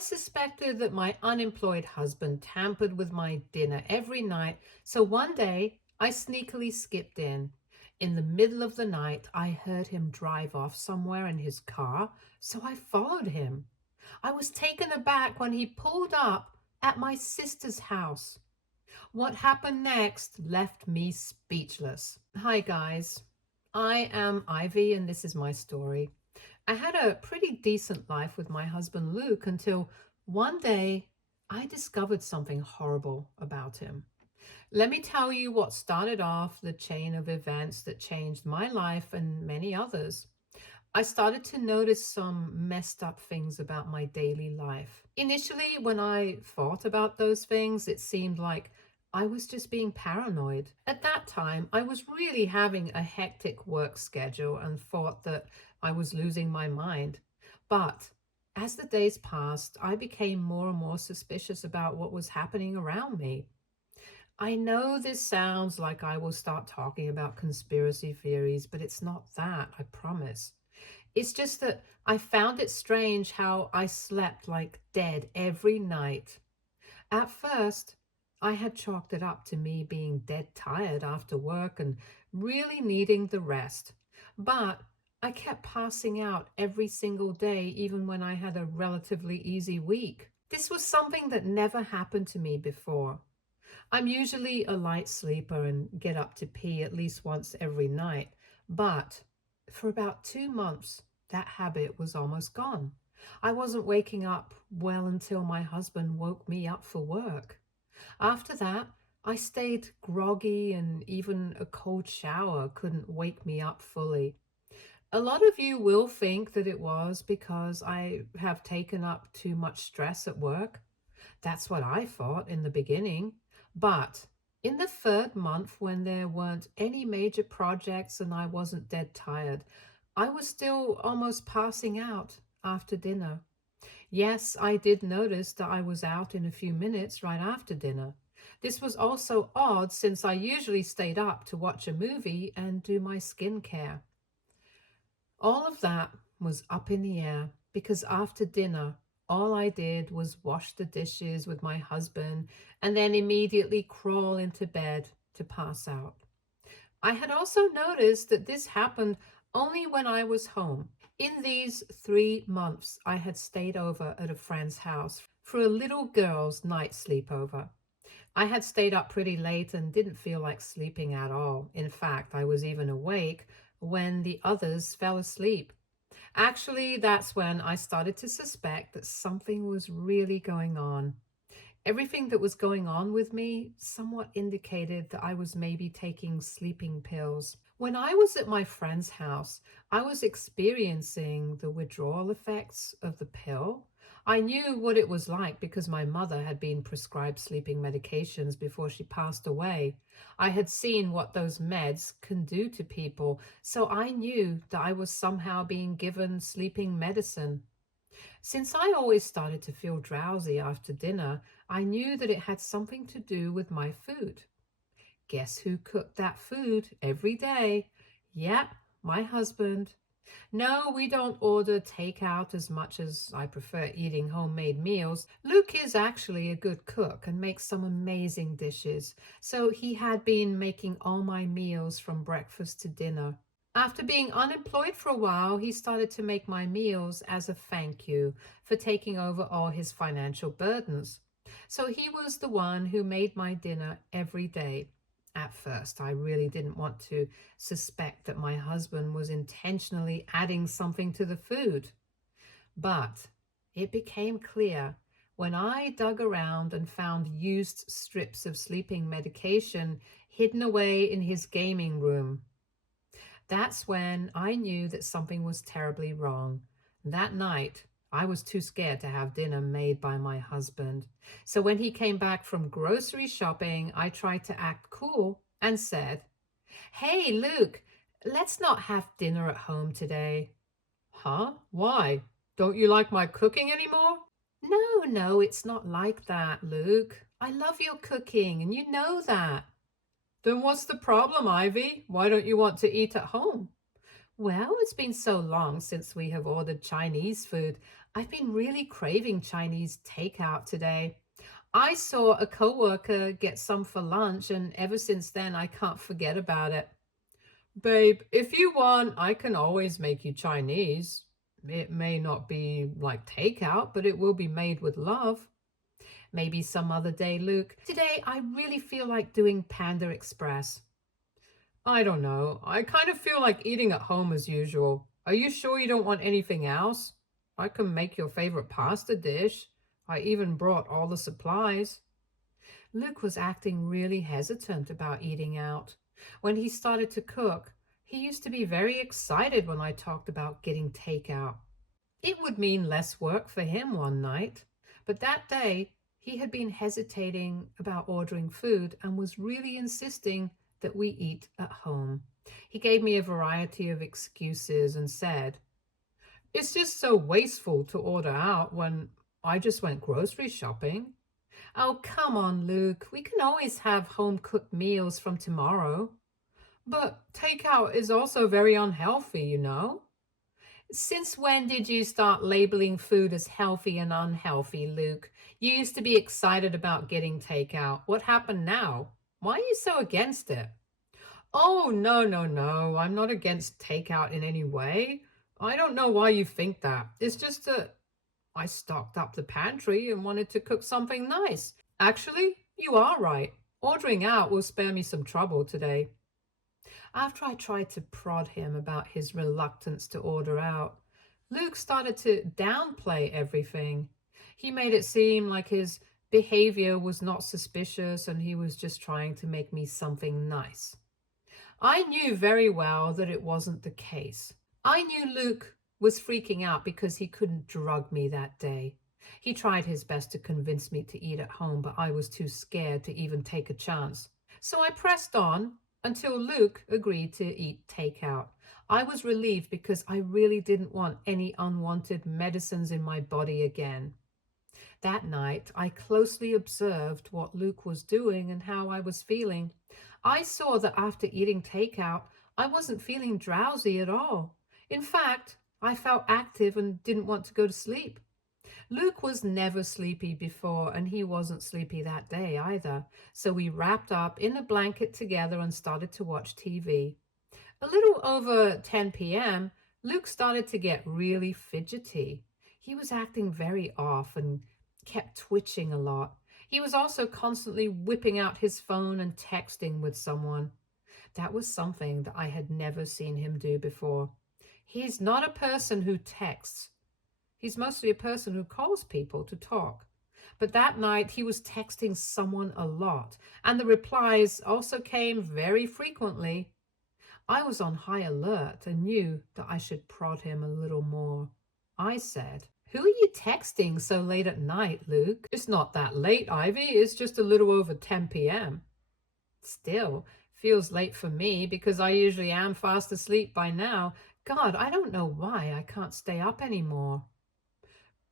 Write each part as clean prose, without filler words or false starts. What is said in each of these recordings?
suspected that my unemployed husband tampered with my dinner every night, so one day I sneakily skipped in. In the middle of the night, I heard him drive off somewhere in his car, so I followed him. I was taken aback when he pulled up at my sister's house. What happened next left me speechless. Hi, guys. I am Ivy, and this is my story. I had a pretty decent life with my husband Luke until one day I discovered something horrible about him. Let me tell you what started off the chain of events that changed my life and many others. I started to notice some messed up things about my daily life. Initially, when I thought about those things, it seemed like I was just being paranoid. At that time, I was really having a hectic work schedule and thought that I was losing my mind. But as the days passed, I became more and more suspicious about what was happening around me. I know this sounds like I will start talking about conspiracy theories, but it's not that, I promise. It's just that I found it strange how I slept like dead every night. At first, I had chalked it up to me being dead tired after work and really needing the rest. But I kept passing out every single day, even when I had a relatively easy week. This was something that never happened to me before. I'm usually a light sleeper and get up to pee at least once every night, but for about 2 months, that habit was almost gone. I wasn't waking up well until my husband woke me up for work. After that, I stayed groggy and even a cold shower couldn't wake me up fully. A lot of you will think that it was because I have taken up too much stress at work. That's what I thought in the beginning. But in the third month, when there weren't any major projects and I wasn't dead tired, I was still almost passing out after dinner. Yes, I did notice that I was out in a few minutes right after dinner. This was also odd since I usually stayed up to watch a movie and do my skincare. All of that was up in the air because after dinner, all I did was wash the dishes with my husband and then immediately crawl into bed to pass out. I had also noticed that this happened only when I was home. In these 3 months, I had stayed over at a friend's house for a little girl's night sleepover. I had stayed up pretty late and didn't feel like sleeping at all. In fact, I was even awake when the others fell asleep. Actually, that's when I started to suspect that something was really going on. Everything that was going on with me somewhat indicated that I was maybe taking sleeping pills. When I was at my friend's house, I was experiencing the withdrawal effects of the pill. I knew what it was like because my mother had been prescribed sleeping medications before she passed away. I had seen what those meds can do to people, so I knew that I was somehow being given sleeping medicine. Since I always started to feel drowsy after dinner, I knew that it had something to do with my food. Guess who cooked that food every day? Yep, my husband. No, we don't order takeout as much as I prefer eating homemade meals. Luke is actually a good cook and makes some amazing dishes, so he had been making all my meals from breakfast to dinner. After being unemployed for a while, he started to make my meals as a thank you for taking over all his financial burdens. So he was the one who made my dinner every day. At first, I really didn't want to suspect that my husband was intentionally adding something to the food. But it became clear when I dug around and found used strips of sleeping medication hidden away in his gaming room. That's when I knew that something was terribly wrong. That night, I was too scared to have dinner made by my husband. So when he came back from grocery shopping, I tried to act cool and said, "Hey, Luke, let's not have dinner at home today." Huh? Why? Don't you like my cooking anymore? No, no, it's not like that, Luke. I love your cooking, and you know that. Then what's the problem, Ivy? Why don't you want to eat at home? Well, it's been so long since we have ordered Chinese food. I've been really craving Chinese takeout today. I saw a coworker get some for lunch, and ever since then, I can't forget about it. Babe, if you want, I can always make you Chinese. It may not be like takeout, but it will be made with love. Maybe some other day, Luke. Today, I really feel like doing Panda Express. I don't know. I kind of feel like eating at home as usual. Are you sure you don't want anything else? I can make your favorite pasta dish. I even brought all the supplies. Luke was acting really hesitant about eating out. When he started to cook, he used to be very excited when I talked about getting takeout. It would mean less work for him one night. But that day, he had been hesitating about ordering food and was really insisting that we eat at home. He gave me a variety of excuses and said, "It's just so wasteful to order out when I just went grocery shopping." Oh, come on, Luke. We can always have home cooked meals from tomorrow. But takeout is also very unhealthy, you know? Since when did you start labeling food as healthy and unhealthy, Luke? You used to be excited about getting takeout. What happened now? Why are you so against it? Oh, no, no, no. I'm not against takeout in any way. I don't know why you think that. It's just that I stocked up the pantry and wanted to cook something nice. Actually, you are right. Ordering out will spare me some trouble today. After I tried to prod him about his reluctance to order out, Luke started to downplay everything. He made it seem like his behavior was not suspicious and he was just trying to make me something nice. I knew very well that it wasn't the case. I knew Luke was freaking out because he couldn't drug me that day. He tried his best to convince me to eat at home, but I was too scared to even take a chance. So I pressed on until Luke agreed to eat takeout. I was relieved because I really didn't want any unwanted medicines in my body again. That night, I closely observed what Luke was doing and how I was feeling. I saw that after eating takeout, I wasn't feeling drowsy at all. In fact, I felt active and didn't want to go to sleep. Luke was never sleepy before, and he wasn't sleepy that day either. So we wrapped up in a blanket together and started to watch TV. A little over 10 p.m., Luke started to get really fidgety. He was acting very off and kept twitching a lot. He was also constantly whipping out his phone and texting with someone. That was something that I had never seen him do before. He's not a person who texts. He's mostly a person who calls people to talk. But that night he was texting someone a lot, and the replies also came very frequently. I was on high alert and knew that I should prod him a little more. I said, "Who are you texting so late at night, Luke?" "It's not that late, Ivy. It's just a little over 10 p.m. Still, feels late for me because I usually am fast asleep by now. God, I don't know why I can't stay up anymore."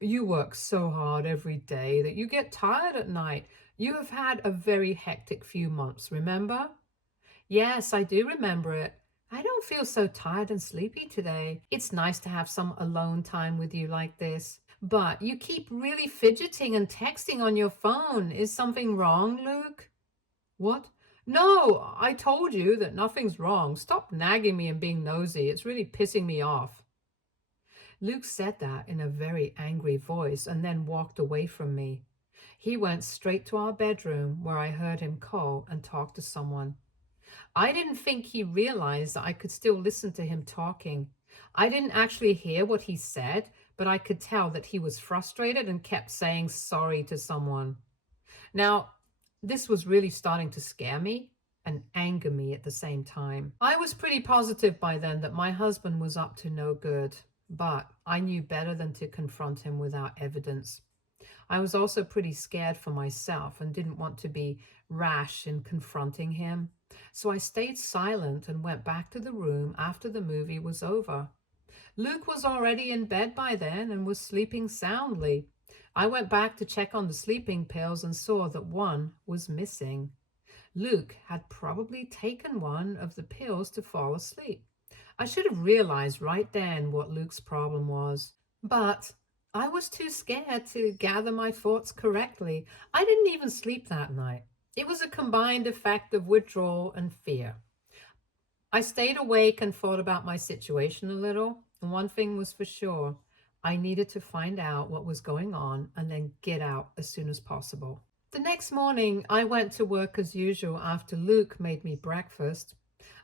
"You work so hard every day that you get tired at night. You have had a very hectic few months, remember?" "Yes, I do remember it. I don't feel so tired and sleepy today. It's nice to have some alone time with you like this. But you keep really fidgeting and texting on your phone. Is something wrong, Luke?" "What? No, I told you that nothing's wrong. Stop nagging me and being nosy. It's really pissing me off." Luke said that in a very angry voice and then walked away from me. He went straight to our bedroom where I heard him call and talk to someone. I didn't think he realized that I could still listen to him talking. I didn't actually hear what he said, but I could tell that he was frustrated and kept saying sorry to someone. Now, this was really starting to scare me and anger me at the same time. I was pretty positive by then that my husband was up to no good, but I knew better than to confront him without evidence. I was also pretty scared for myself and didn't want to be rash in confronting him. So I stayed silent and went back to the room after the movie was over. Luke was already in bed by then and was sleeping soundly. I went back to check on the sleeping pills and saw that one was missing. Luke had probably taken one of the pills to fall asleep. I should have realized right then what Luke's problem was. But I was too scared to gather my thoughts correctly. I didn't even sleep that night. It was a combined effect of withdrawal and fear. I stayed awake and thought about my situation a little, and one thing was for sure. I needed to find out what was going on and then get out as soon as possible. The next morning, I went to work as usual after Luke made me breakfast.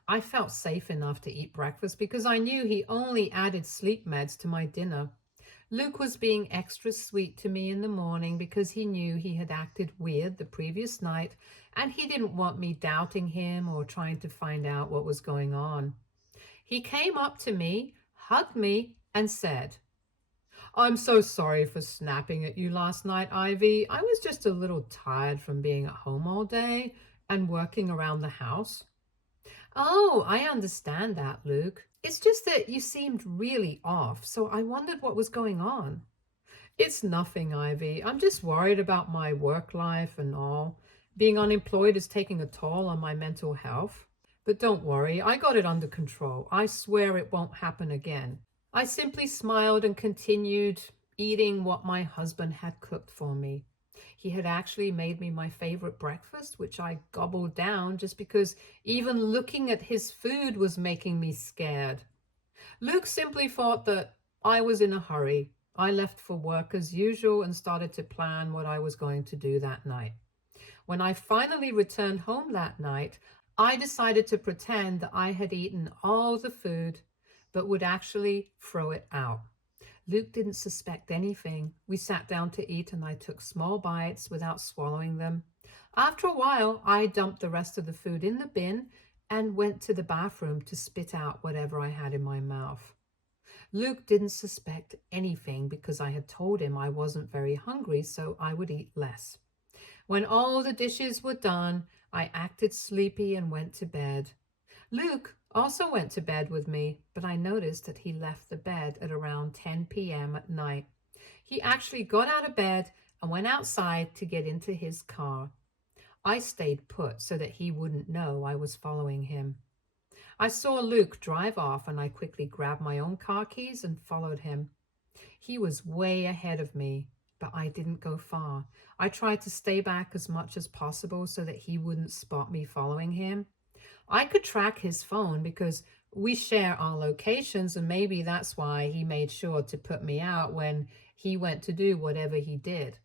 I felt safe enough to eat breakfast because I knew he only added sleep meds to my dinner. Luke was being extra sweet to me in the morning because he knew he had acted weird the previous night and he didn't want me doubting him or trying to find out what was going on. He came up to me, hugged me, and said, "I'm so sorry for snapping at you last night, Ivy. I was just a little tired from being at home all day and working around the house." "Oh, I understand that, Luke. It's just that you seemed really off, so I wondered what was going on." "It's nothing, Ivy. I'm just worried about my work life and all. Being unemployed is taking a toll on my mental health. But don't worry, I got it under control. I swear it won't happen again." I simply smiled and continued eating what my husband had cooked for me. He had actually made me my favorite breakfast, which I gobbled down just because even looking at his food was making me scared. Luke simply thought that I was in a hurry. I left for work as usual and started to plan what I was going to do that night. When I finally returned home that night, I decided to pretend that I had eaten all the food, but would actually throw it out. Luke didn't suspect anything. We sat down to eat and I took small bites without swallowing them. After a while, I dumped the rest of the food in the bin and went to the bathroom to spit out whatever I had in my mouth. Luke didn't suspect anything because I had told him I wasn't very hungry, so I would eat less. When all the dishes were done, I acted sleepy and went to bed. Luke also went to bed with me, but I noticed that he left the bed at around 10 p.m. at night. He actually got out of bed and went outside to get into his car. I stayed put so that he wouldn't know I was following him. I saw Luke drive off and I quickly grabbed my own car keys and followed him. He was way ahead of me, but I didn't go far. I tried to stay back as much as possible so that he wouldn't spot me following him. I could track his phone because we share our locations, and maybe that's why he made sure to put me out when he went to do whatever he did.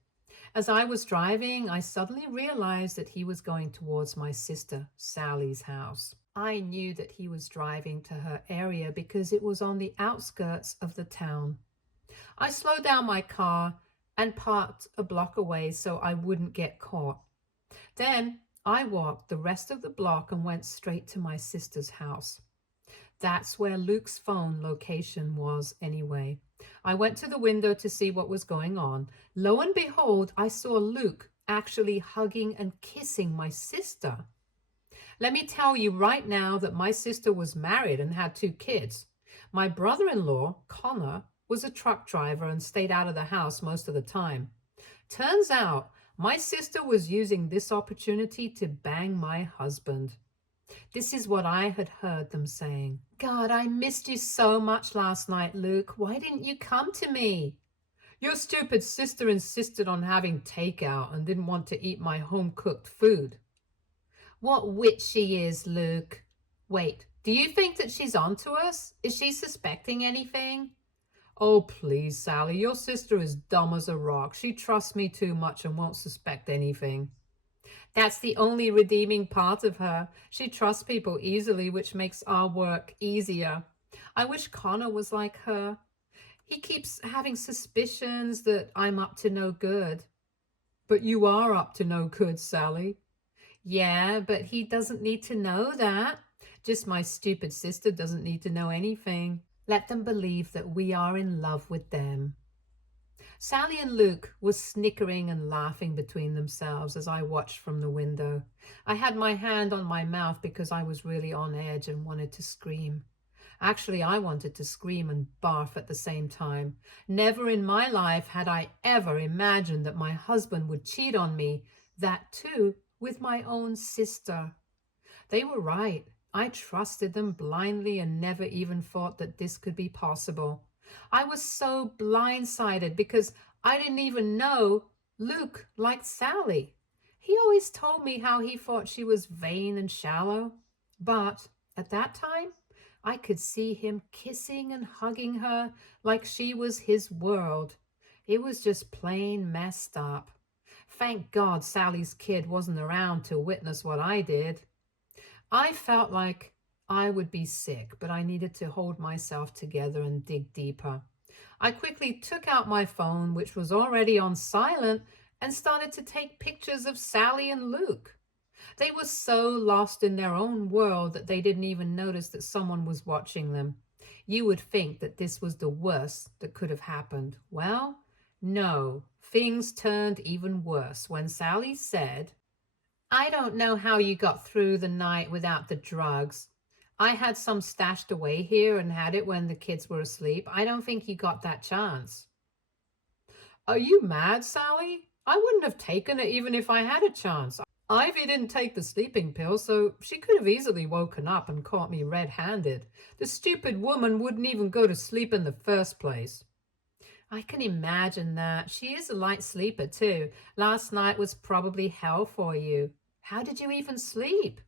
As I was driving, I suddenly realized that he was going towards my sister, Sally's house. I knew that he was driving to her area because it was on the outskirts of the town. I slowed down my car and parked a block away so I wouldn't get caught. Then I walked the rest of the block and went straight to my sister's house. That's where Luke's phone location was anyway. I went to the window to see what was going on. Lo and behold, I saw Luke actually hugging and kissing my sister. Let me tell you right now that my sister was married and had 2 kids. My brother-in-law, Connor, was a truck driver and stayed out of the house most of the time. Turns out my sister was using this opportunity to bang my husband. This is what I had heard them saying. "God, I missed you so much last night, Luke. Why didn't you come to me?" "Your stupid sister insisted on having takeout and didn't want to eat my home-cooked food." "What witch she is, Luke." "Wait, do you think that she's onto us? Is she suspecting anything?" "Oh, please, Sally, your sister is dumb as a rock. She trusts me too much and won't suspect anything." "That's the only redeeming part of her. She trusts people easily, which makes our work easier. I wish Connor was like her. He keeps having suspicions that I'm up to no good." "But you are up to no good, Sally." "Yeah, but he doesn't need to know that. Just my stupid sister doesn't need to know anything. Let them believe that we are in love with them." Sally and Luke were snickering and laughing between themselves as I watched from the window. I had my hand on my mouth because I was really on edge and wanted to scream. Actually, I wanted to scream and barf at the same time. Never in my life had I ever imagined that my husband would cheat on me, that too with my own sister. They were right. I trusted them blindly and never even thought that this could be possible. I was so blindsided because I didn't even know Luke liked Sally. He always told me how he thought she was vain and shallow, but at that time, I could see him kissing and hugging her like she was his world. It was just plain messed up. Thank God Sally's kid wasn't around to witness what I did. I felt like I would be sick, but I needed to hold myself together and dig deeper. I quickly took out my phone, which was already on silent, and started to take pictures of Sally and Luke. They were so lost in their own world that they didn't even notice that someone was watching them. You would think that this was the worst that could have happened. Well, no, things turned even worse when Sally said, I don't know how you got through the night without the drugs. I had some stashed away here and had it when the kids were asleep. I don't think you got that chance. Are you mad, Sally? I wouldn't have taken it even if I had a chance. Ivy didn't take the sleeping pill, so she could have easily woken up and caught me red-handed. The stupid woman wouldn't even go to sleep in the first place. I can imagine that. She is a light sleeper too. Last night was probably hell for you. How did you even sleep?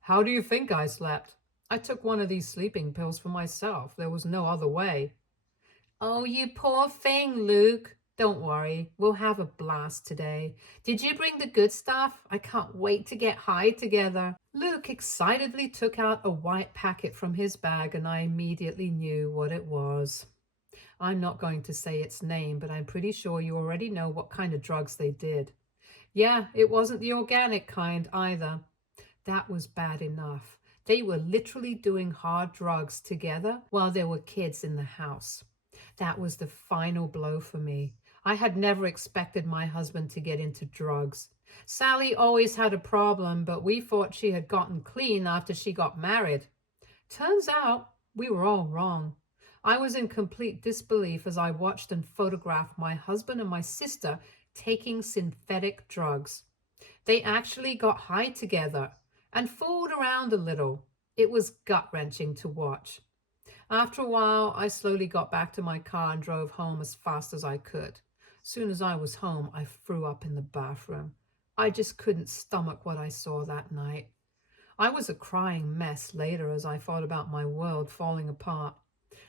How do you think I slept? I took one of these sleeping pills for myself. There was no other way. Oh, you poor thing, Luke. Don't worry, we'll have a blast today. Did you bring the good stuff? I can't wait to get high together. Luke excitedly took out a white packet from his bag, and I immediately knew what it was. I'm not going to say its name, but I'm pretty sure you already know what kind of drugs they did. Yeah, it wasn't the organic kind either. That was bad enough. They were literally doing hard drugs together while there were kids in the house. That was the final blow for me. I had never expected my husband to get into drugs. Sally always had a problem, but we thought she had gotten clean after she got married. Turns out we were all wrong. I was in complete disbelief as I watched and photographed my husband and my sister taking synthetic drugs. They actually got high together and fooled around a little. It was gut-wrenching to watch. After a while, I slowly got back to my car and drove home as fast as I could. Soon as I was home, I threw up in the bathroom. I just couldn't stomach what I saw that night. I was a crying mess later as I thought about my world falling apart.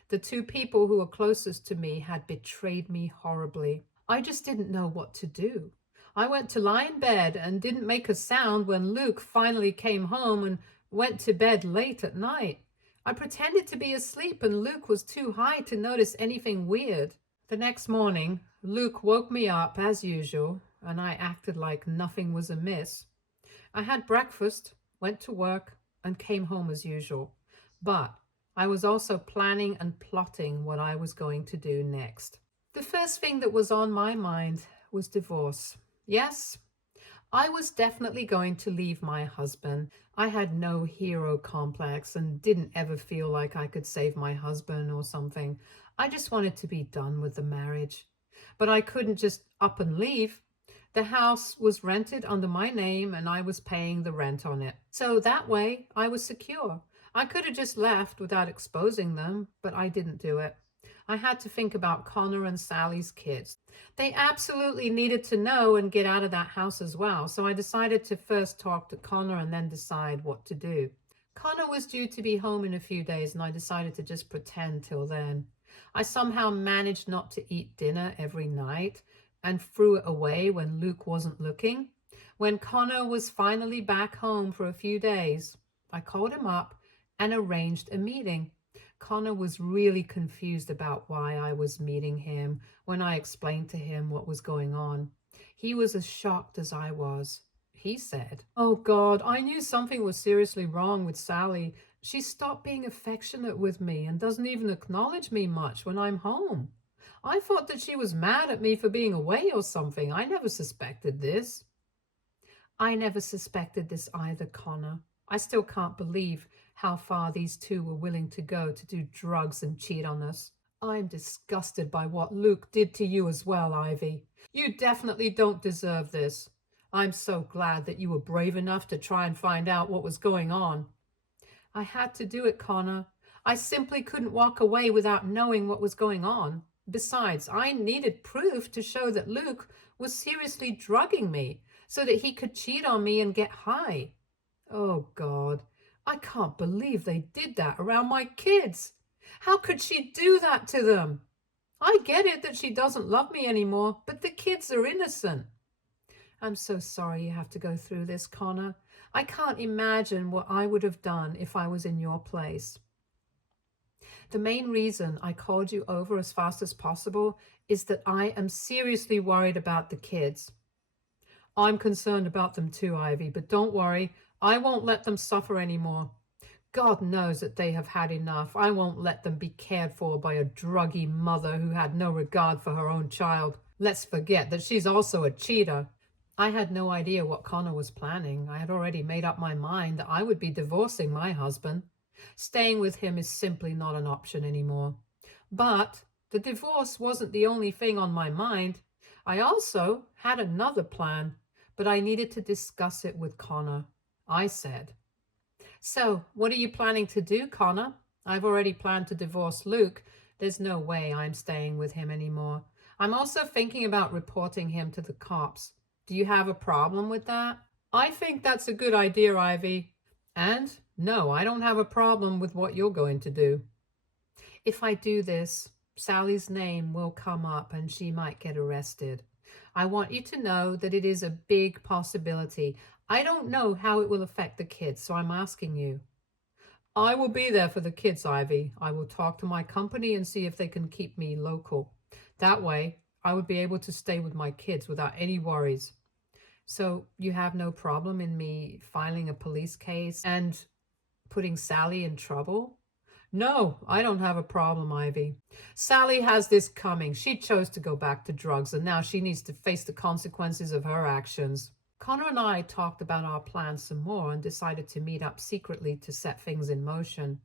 The two people who were closest to me had betrayed me horribly. I just didn't know what to do. I went to lie in bed and didn't make a sound when Luke finally came home and went to bed late at night. I pretended to be asleep and Luke was too high to notice anything weird. The next morning, Luke woke me up as usual, and I acted like nothing was amiss. I had breakfast, went to work, and came home as usual. But I was also planning and plotting what I was going to do next. The first thing that was on my mind was divorce. Yes, I was definitely going to leave my husband. I had no hero complex and didn't ever feel like I could save my husband or something. I just wanted to be done with the marriage. But I couldn't just up and leave. The house was rented under my name and I was paying the rent on it. So that way I was secure. I could have just left without exposing them, but I didn't do it. I had to think about Connor and Sally's kids. They absolutely needed to know and get out of that house as well, so I decided to first talk to Connor and then decide what to do. Connor was due to be home in a few days, and I decided to just pretend till then. I somehow managed not to eat dinner every night and threw it away when Luke wasn't looking. When Connor was finally back home for a few days, I called him up and arranged a meeting. Connor was really confused about why I was meeting him when I explained to him what was going on. He was as shocked as I was. He said, "Oh God, I knew something was seriously wrong with Sally. She stopped being affectionate with me and doesn't even acknowledge me much when I'm home. I thought that she was mad at me for being away or something. I never suspected this." I never suspected this either, Connor. I still can't believe how far these two were willing to go to do drugs and cheat on us. I'm disgusted by what Luke did to you as well, Ivy. You definitely don't deserve this. I'm so glad that you were brave enough to try and find out what was going on. I had to do it, Connor. I simply couldn't walk away without knowing what was going on. Besides, I needed proof to show that Luke was seriously drugging me so that he could cheat on me and get high. Oh, God, I can't believe they did that around my kids. How could she do that to them? I get it that she doesn't love me anymore, but the kids are innocent. I'm so sorry you have to go through this, Connor. I can't imagine what I would have done if I was in your place. The main reason I called you over as fast as possible is that I am seriously worried about the kids. I'm concerned about them too, Ivy, but don't worry, I won't let them suffer anymore. God knows that they have had enough. I won't let them be cared for by a druggy mother who had no regard for her own child. Let's forget that she's also a cheater. I had no idea what Connor was planning. I had already made up my mind that I would be divorcing my husband. Staying with him is simply not an option anymore. But the divorce wasn't the only thing on my mind. I also had another plan, but I needed to discuss it with Connor. I said, "So, what are you planning to do, Connor? I've already planned to divorce Luke. There's no way I'm staying with him anymore. I'm also thinking about reporting him to the cops. Do you have a problem with that?" "I think that's a good idea, Ivy. And no, I don't have a problem with what you're going to do." "If I do this, Sally's name will come up and she might get arrested. I want you to know that it is a big possibility. I don't know how it will affect the kids, so I'm asking you." "I will be there for the kids, Ivy. I will talk to my company and see if they can keep me local. That way, I would be able to stay with my kids without any worries." "So you have no problem in me filing a police case and putting Sally in trouble?" "No, I don't have a problem, Ivy. Sally has this coming. She chose to go back to drugs, and now she needs to face the consequences of her actions." Connor and I talked about our plans some more and decided to meet up secretly to set things in motion.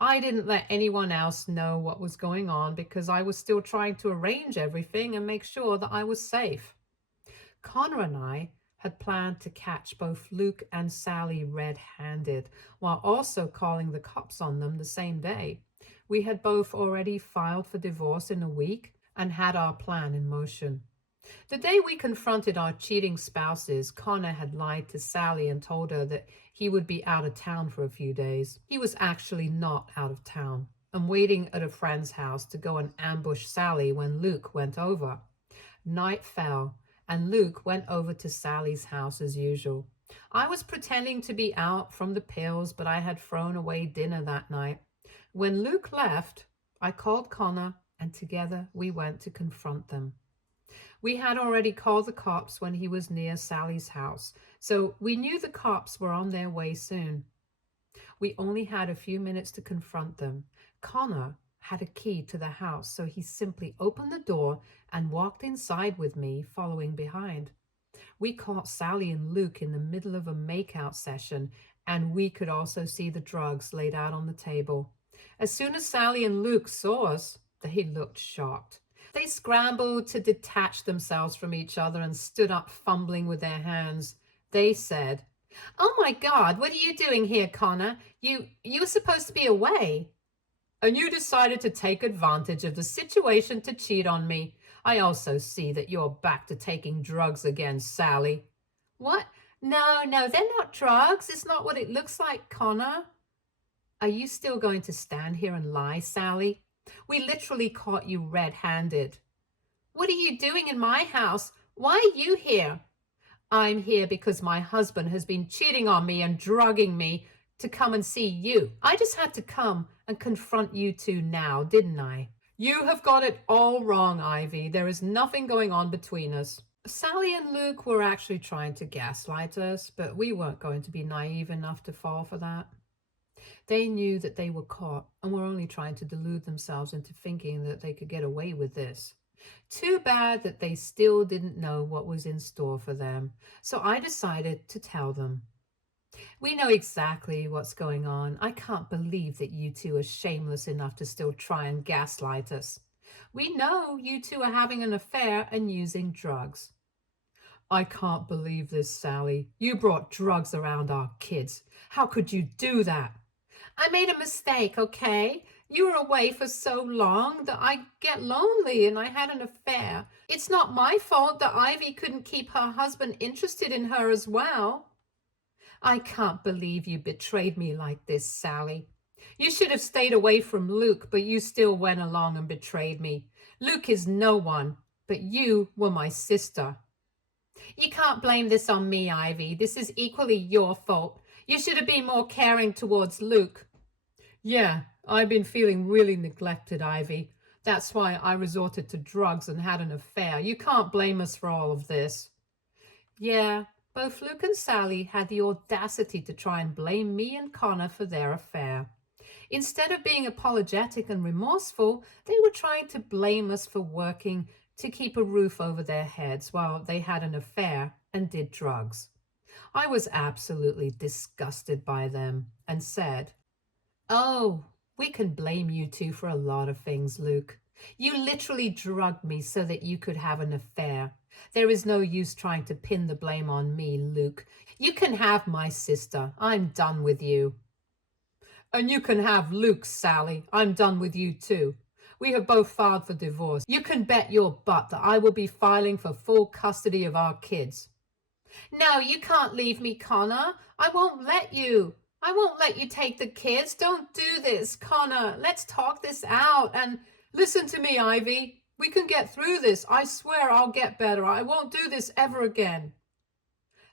I didn't let anyone else know what was going on because I was still trying to arrange everything and make sure that I was safe. Connor and I had planned to catch both Luke and Sally red-handed, while also calling the cops on them the same day. We had both already filed for divorce in a week and had our plan in motion. The day we confronted our cheating spouses, Connor had lied to Sally and told her that he would be out of town for a few days. He was actually not out of town and waiting at a friend's house to go and ambush Sally when Luke went over. Night fell, and Luke went over to Sally's house as usual. I was pretending to be out from the pills, but I had thrown away dinner that night. When Luke left, I called Connor, and together we went to confront them. We had already called the cops when he was near Sally's house, so we knew the cops were on their way soon. We only had a few minutes to confront them. Connor had a key to the house, so he simply opened the door and walked inside with me, following behind. We caught Sally and Luke in the middle of a makeout session, and we could also see the drugs laid out on the table. As soon as Sally and Luke saw us, they looked shocked. They scrambled to detach themselves from each other and stood up fumbling with their hands. They said, "Oh my God, what are you doing here, Connor? You were supposed to be away." "And you decided to take advantage of the situation to cheat on me. I also see that you're back to taking drugs again, Sally." "What? No, they're not drugs. It's not what it looks like, Connor." "Are you still going to stand here and lie, Sally? We literally caught you red-handed." "What are you doing in my house? Why are you here?" "I'm here because my husband has been cheating on me and drugging me to come and see you. I just had to come and confront you two now, didn't I?" "You have got it all wrong, Ivy. There is nothing going on between us." Sally and Luke were actually trying to gaslight us, but we weren't going to be naive enough to fall for that. They knew that they were caught and were only trying to delude themselves into thinking that they could get away with this. Too bad that they still didn't know what was in store for them, so I decided to tell them. "We know exactly what's going on. I can't believe that you two are shameless enough to still try and gaslight us. We know you two are having an affair and using drugs." "I can't believe this, Sally. You brought drugs around our kids. How could you do that?" I made a mistake, okay? You were away for so long that I get lonely and I had an affair. It's not my fault that Ivy couldn't keep her husband interested in her as well. I can't believe you betrayed me like this, Sally. You should have stayed away from Luke, but you still went along and betrayed me. Luke is no one, but you were my sister. You can't blame this on me, Ivy. This is equally your fault. You should have been more caring towards Luke. Yeah, I've been feeling really neglected, Ivy. That's why I resorted to drugs and had an affair. You can't blame us for all of this. Yeah, both Luke and Sally had the audacity to try and blame me and Connor for their affair. Instead of being apologetic and remorseful, they were trying to blame us for working to keep a roof over their heads while they had an affair and did drugs. I was absolutely disgusted by them and said, "Oh, we can blame you two for a lot of things, Luke. You literally drugged me so that you could have an affair. There is no use trying to pin the blame on me, Luke. You can have my sister. I'm done with you." "And you can have Luke, Sally. I'm done with you too. We have both filed for divorce. You can bet your butt that I will be filing for full custody of our kids." "No, you can't leave me, Connor. I won't let you. I won't let you take the kids. Don't do this, Connor. Let's talk this out and listen to me, Ivy. We can get through this. I swear I'll get better. I won't do this ever again."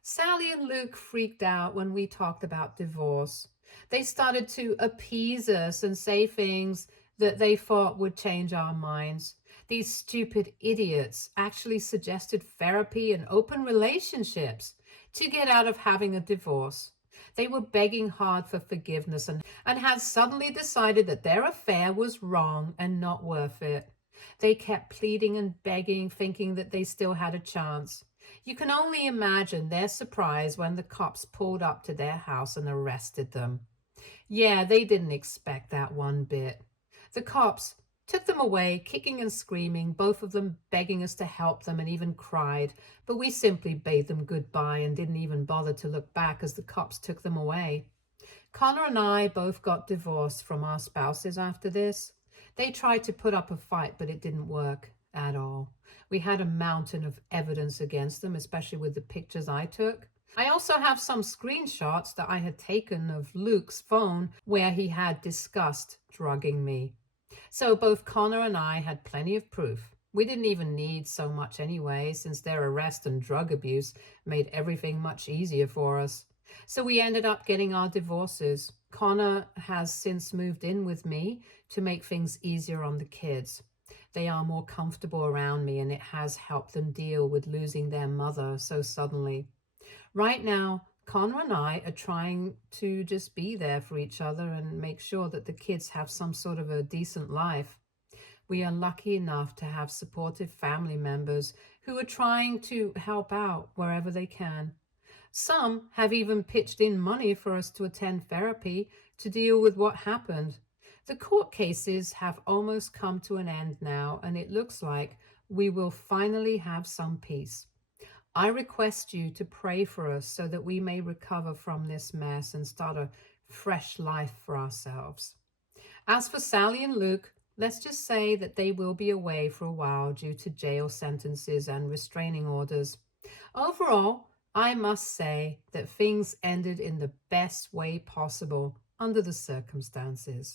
Sally and Luke freaked out when we talked about divorce. They started to appease us and say things that they thought would change our minds. These stupid idiots actually suggested therapy and open relationships to get out of having a divorce. They were begging hard for forgiveness and had suddenly decided that their affair was wrong and not worth it. They kept pleading and begging, thinking that they still had a chance. You can only imagine their surprise when the cops pulled up to their house and arrested them. Yeah, they didn't expect that one bit. The cops took them away, kicking and screaming, both of them begging us to help them and even cried, but we simply bade them goodbye and didn't even bother to look back as the cops took them away. Connor and I both got divorced from our spouses after this. They tried to put up a fight, but it didn't work at all. We had a mountain of evidence against them, especially with the pictures I took. I also have some screenshots that I had taken of Luke's phone where he had discussed drugging me. So both Connor and I had plenty of proof. We didn't even need so much anyway, since their arrest and drug abuse made everything much easier for us. So we ended up getting our divorces. Connor has since moved in with me to make things easier on the kids. They are more comfortable around me, and it has helped them deal with losing their mother so suddenly. Right now, Connor and I are trying to just be there for each other and make sure that the kids have some sort of a decent life. We are lucky enough to have supportive family members who are trying to help out wherever they can. Some have even pitched in money for us to attend therapy to deal with what happened. The court cases have almost come to an end now, and it looks like we will finally have some peace. I request you to pray for us so that we may recover from this mess and start a fresh life for ourselves. As for Sally and Luke, let's just say that they will be away for a while due to jail sentences and restraining orders. Overall, I must say that things ended in the best way possible under the circumstances.